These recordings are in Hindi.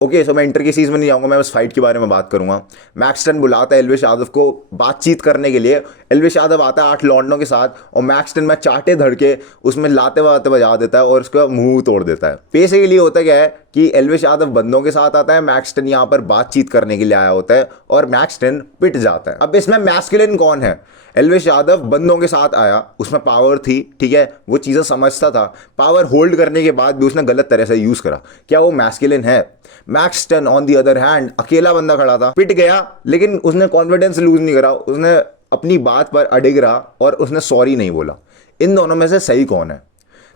ओके सो मैं इंटर की सीज में नहीं जाऊंगा, मैं बस फाइट के बारे में बात करूंगा। मैक्सटन बुलाता है एल्विश यादव को बातचीत करने के लिए। एल्विश यादव आता है 8 लॉन्डों के साथ और मैक्सटन में चाटे धड़ के उसमें लाते वाते बजा देता है और उसका मुंह तोड़ देता है। बेसिकली होता क्या है कि एल्विश यादव बंदों के साथ आता है, मैक्सटन यहाँ पर बातचीत करने के लिए आया होता है और मैक्सटन पिट जाता है। अब इसमें मैस्कुलिन कौन है? एल्विश यादव बंदों के साथ आया, उसमें पावर थी, ठीक है, वो चीज़ें समझता था, पावर होल्ड करने के बाद भी उसने गलत तरह से यूज़ करा। क्या वो मैस्कुलिन है? Maxton on the other hand अकेला बंदा खड़ा था, पिट गया, लेकिन उसने कॉन्फिडेंस लूज नहीं करा, उसने अपनी बात पर अडिग रहा और उसने सॉरी नहीं बोला। इन दोनों में से सही कौन है?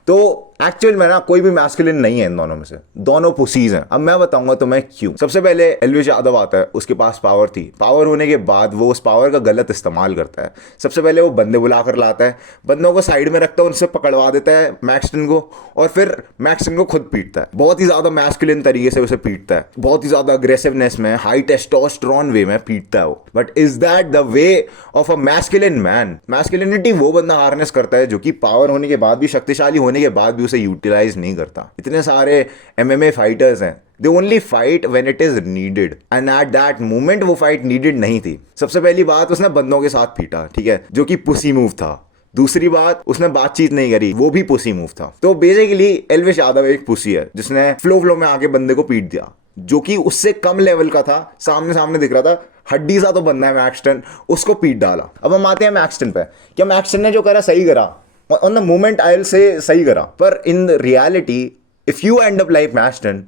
तो एक्चुअल में ना कोई भी मैस्कुलिन नहीं है इन दोनों में से, दोनों पुसीज हैं। अब मैं बताऊंगा तुम्हें क्यों। सबसे पहले एल्विश यादव आता है, उसके पास पावर थी, पावर होने के बाद वो उस पावर का गलत इस्तेमाल करता है। सबसे पहले वो बंदे बुलाकर लाता है, बंदों को साइड में रखता है, उनसे पकड़वा देता है मैक्सटन को और फिर मैक्सटन को खुद पीटता है। बहुत ही ज्यादा मैस्कुलिन तरीके से उसे पीटता है, बहुत ही ज्यादा अग्रेसिवनेस में, हाई टेस्टोस्टेरोन वे में पीटता है वो। But is that the way of a masculine man? Masculinity वो बंदा हार्नेस करता है जो कि पावर होने के बाद भी, शक्तिशाली होने के बाद भी उसे यूटिलाइज नहीं करता। इतने सारे एमएमए फाइटर्स हैं, they only fight when it is needed, and at that moment वो फाइट नीडेड नहीं थी। सबसे पहली बात, उसने बंदों के साथ पीटा, ठीक है, जो कि पुसी मूव था। दूसरी बात, उसने बातचीत नहीं करी, वो भी पुसी मूव था। तो बेसिकली एल्विश यादव एक पुसी है जिसने फ्लो में आके बंदे को पीट दिया, जो कि उससे कम लेवल का था, सामने सामने दिख रहा था, हड्डी सा तो बंदा है मैक्सटन, उसको पीट डाला। अब हम आते हैं मैक्सटन पे। क्या मैक्सटन ने जो करा सही करा? On the moment I will say सही करा, पर in reality if you end up like Maxton,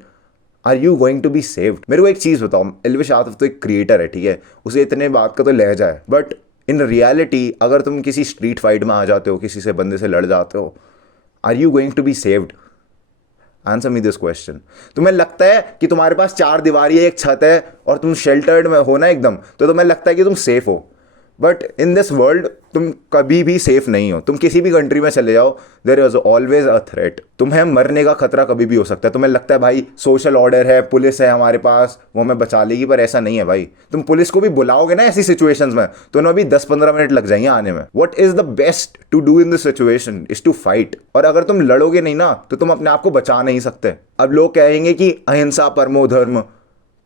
are you going to be saved? मेरे को एक चीज बताओ, एल्विश यादव तो एक क्रिएटर है, ठीक है, उसे इतने बात का तो लहजा है, बट इन रियलिटी अगर तुम किसी स्ट्रीट फाइट में आ जाते हो, किसी से बंदे से लड़ जाते हो, are you going to be saved? Answer me this question. तुम्हें लगता है कि तुम्हारे पास 4 दीवारी है, एक छत है और तुम शेल्टर्ड में हो ना एकदम, तो तुम्हें लगता है कि तुम सेफ हो, बट इन दिस वर्ल्ड तुम कभी भी सेफ नहीं हो। तुम किसी भी कंट्री में चले जाओ, there is always a threat. तुम्हें मरने का खतरा कभी भी हो सकता है। तुम्हें लगता है भाई सोशल ऑर्डर है, पुलिस है हमारे पास, वो हमें बचा लेगी, पर ऐसा नहीं है भाई। तुम पुलिस को भी बुलाओगे ना ऐसी सिचुएशंस में, तो उन्हें अभी 10-15 मिनट लग जाएंगे आने में। What is the best to do in this situation is to fight. और अगर तुम लड़ोगे नहीं ना, तो तुम अपने आप को बचा नहीं सकते। अब लोग कहेंगे कि अहिंसा परमो धर्म,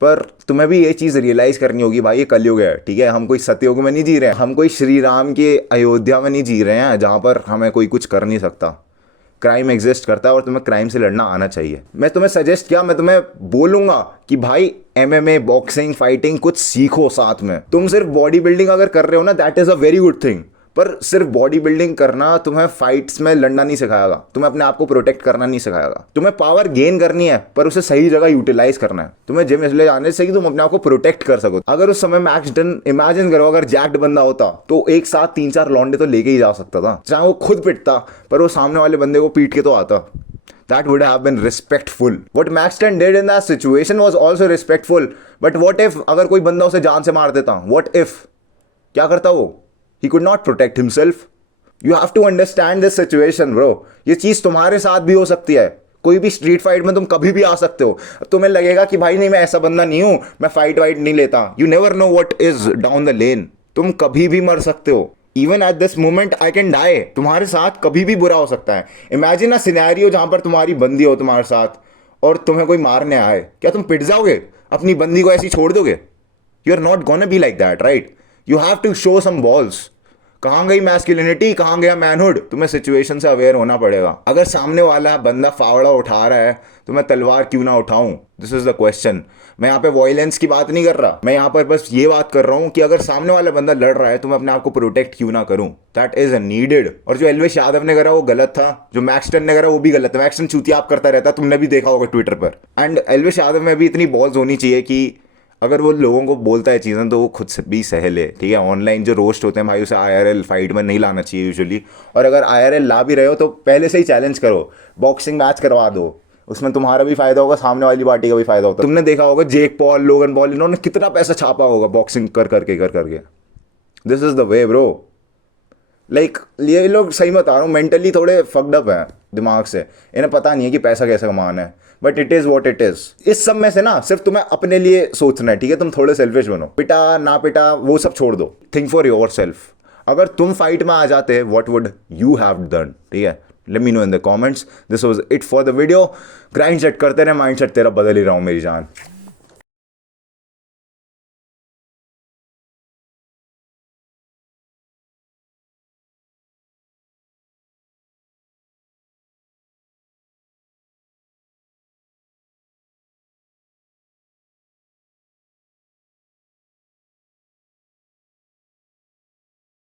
पर तुम्हें भी ये चीज़ रियलाइज़ करनी होगी भाई, ये कलयुग है, ठीक है, हम कोई सतयुग में नहीं जी रहे हैं, हम कोई श्री राम के अयोध्या में नहीं जी रहे हैं जहाँ पर हमें कोई कुछ कर नहीं सकता। क्राइम एग्जिस्ट करता है और तुम्हें क्राइम से लड़ना आना चाहिए। मैं तुम्हें सजेस्ट किया, मैं तुम्हें बोलूंगा कि भाई एमएमए, बॉक्सिंग, फाइटिंग कुछ सीखो साथ में। तुम सिर्फ बॉडी बिल्डिंग अगर कर रहे हो ना, that is a very good thing, पर सिर्फ बॉडी बिल्डिंग करना तुम्हें फाइट्स में लड़ना नहीं सिखाएगा, तुम्हें अपने आप को प्रोटेक्ट करना नहीं सिखाएगा। तुम्हें पावर गेन करनी है पर उसे सही जगह यूटिलाइज करना है। तुम्हें जिम इसलिए जाने से कि तुम अपने आप को प्रोटेक्ट कर सको। अगर उस समय मैक्सटन, इमेजिन करो अगर जैक्ड बंदा होता तो एक साथ 3-4 लौंडे तो लेके ही जा सकता था, चाहे वो खुद पिटता पर वो सामने वाले बंदे को पीट के तो आता। That would have been respectful. What Maxton did in that situation was also respectful. But what if अगर कोई बंदा उसे जान से मार देता? What if? क्या करता वो? He could not protect himself. You have to understand this situation, bro. ये चीज़ तुम्हारे साथ भी हो सकती है। कोई भी स्ट्रीट फाइट में तुम कभी भी आ सकते हो। तुम्हें लगेगा कि भाई नहीं, मैं ऐसा बंदा नहीं हूँ, मैं फाइट वाइट नहीं लेता। You never know what is down the lane. तुम कभी भी मर सकते हो। Even at this moment I can die. तुम्हारे साथ कभी भी बुरा हो सकता है। Imagine a scenario जहाँ पर तुम्हारी बंदी हो तुम्हारे साथ और तुम्हें कोई मारने आए, क्या तुम पिट जाओगे? अपनी बंदी को ऐसी छोड़ दोगे? You are not gonna be like that, right? You have to show some balls. कहाँ गई मैस्कुलिनिटी, कहाँ गया मैनहुड? तुम्हें सिचुएशन से अवेयर होना पड़ेगा। अगर सामने वाला बंदा फावड़ा उठा रहा है तो मैं तलवार क्यों ना उठाऊं? This is the question. मैं यहाँ पे वॉयलेंस की बात नहीं कर रहा, मैं यहाँ पर बस ये बात कर रहा हूँ कि अगर सामने वाला बंदा लड़ रहा है तो मैं अपने आप को प्रोटेक्ट क्यों ना करूँ? That is needed. और जो एल्विश यादव ने करा वो गलत था, जो मैक्सटन ने करा वो भी गलत है। मैक्सटन चूतियाप करता रहता, तुमने भी देखा होगा ट्विटर पर। एंड एल्विश यादव में भी इतनी बॉल्स होनी चाहिए कि अगर वो लोगों को बोलता है चीज़ें तो वो खुद से भी सह ले, ठीक है। ऑनलाइन जो रोस्ट होते हैं भाई, उसे आईआरएल फाइट में नहीं लाना चाहिए यूजुअली। और अगर आईआरएल ला भी रहे हो तो पहले से ही चैलेंज करो, बॉक्सिंग मैच करवा दो, उसमें तुम्हारा भी फायदा होगा, सामने वाली पार्टी का भी फायदा होगा। तुमने देखा होगा जेक पॉल, लोगन पॉल, इन्होंने कितना पैसा छापा होगा बॉक्सिंग कर करके। This is the way bro. Like ये लोग, सही बता रहा हूँ, मेंटली थोड़े फक्ड अप है दिमाग से, इन्हें पता नहीं है कि पैसा कैसे कमाना है। But it is what it is. इस सब में से ना सिर्फ तुम्हें अपने लिए सोचना है, ठीक है। तुम थोड़े सेल्फिश बनो, पिटा ना पिटा वो सब छोड़ दो, थिंक फॉर योर सेल्फ। अगर तुम फाइट में आ जाते, what would you have done, ठीक है। Let me know in the comments. This was it for the video. Grind set करते रहे, माइंड सेट तेरा बदल ही रहा हूँ मेरी जान।